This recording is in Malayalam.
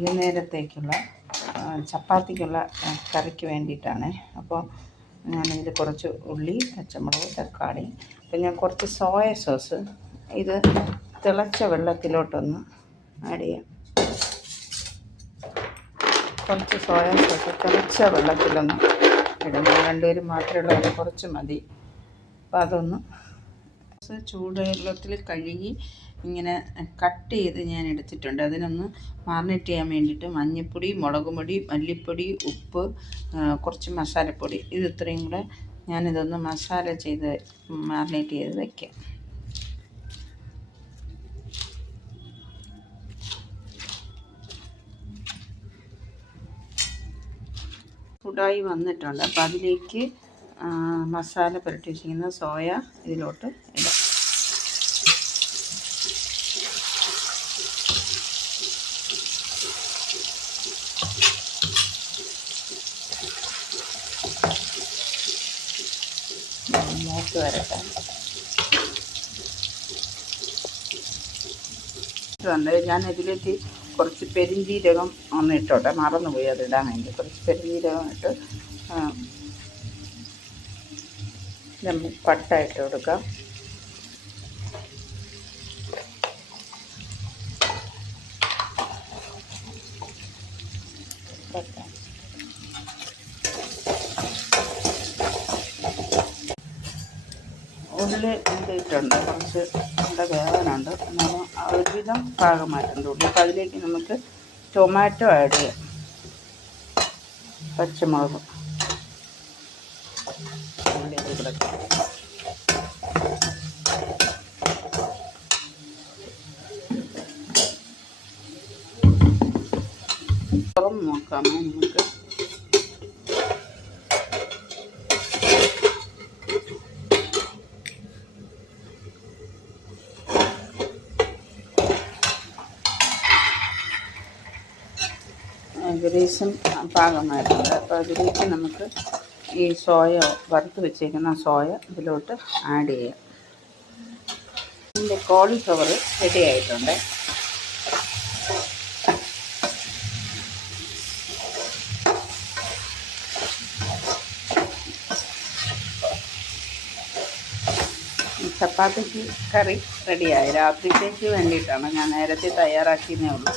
വൈകുന്നേരത്തേക്കുള്ള ചപ്പാത്തിക്കുള്ള കറിക്ക് വേണ്ടിയിട്ടാണ്. അപ്പോൾ ഞാനിതിൽ കുറച്ച് ഉള്ളി, പച്ചമുളക്, തക്കാളി, അപ്പോൾ ഞാൻ കുറച്ച് സോയ സോസ് ഇത് തിളച്ച വെള്ളത്തിലോട്ടൊന്ന് ആഡ് ചെയ്യാം. കുറച്ച് സോയ സോസ് തിളച്ച വെള്ളത്തിലൊന്ന് ഇടുന്നു. രണ്ടുപേരും മാത്രമേ ഉള്ളൂ, അത് കുറച്ച് മതി. അപ്പോൾ അതൊന്ന് ചൂടുവെള്ളത്തിൽ കഴുകി ഇങ്ങനെ കട്ട് ചെയ്ത് ഞാൻ എടുത്തിട്ടുണ്ട്. അതിനൊന്ന് മാറിനേറ്റ് ചെയ്യാൻ വേണ്ടിയിട്ട് മഞ്ഞൾപ്പൊടി, മുളക് പൊടി, മല്ലിപ്പൊടി, ഉപ്പ്, കുറച്ച് മസാലപ്പൊടി, ഇത് ഇത്രയും കൂടെ ഞാനിതൊന്ന് മസാല ചെയ്ത് മാറിനേറ്റ് ചെയ്ത് വയ്ക്കാം. ചൂടായി വന്നിട്ടുണ്ട്. അപ്പോൾ അതിലേക്ക് മസാല പുരട്ടി വെച്ചിരിക്കുന്ന സോയ ഇതിലോട്ട് ഇടാം. മൂത്ത് വരട്ടെ. ഞാൻ ഇതിലേക്ക് കുറച്ച് പെരിഞ്ജീരകം ഒന്ന് ഇട്ടോട്ടെ, മറന്നുപോയി അതിടാൻ വേണ്ടി. കുറച്ച് പെരിഞ്ജീരകം ഇട്ട് പട്ട ഇട്ട് കൊടുക്കാം. ഉള്ളി ഇട്ടിട്ടുണ്ട്, കുറച്ച് നല്ല വേവാനുണ്ട്, എന്നാലും ഒരുവിധം പാകമായിട്ടുണ്ട് ഉള്ളി. അപ്പോൾ അതിലേക്ക് നമുക്ക് ടൊമാറ്റോ ആഡ് ചെയ്യാം, പച്ചമുളക് ഉള്ളി കൂടെ തുറന്ന് നോക്കാമോ നമുക്ക്. ഏകദേശം പാകമായിട്ടുണ്ട്. അപ്പോൾ അതിലേക്ക് നമുക്ക് ഈ സോയ വറുത്ത് വെച്ചേക്കുന്ന സോയ ഇതിലോട്ട് ആഡ് ചെയ്യാം. ഇതിൻ്റെ കോളിഫ്ലവർ റെഡി ആയിട്ടുണ്ട്. ചപ്പാത്തിക്ക് കറി റെഡിയായി. രാത്രിത്തേക്ക് വേണ്ടിയിട്ടാണ്, ഞാൻ നേരത്തെ തയ്യാറാക്കിയതേ ഉള്ളൂ.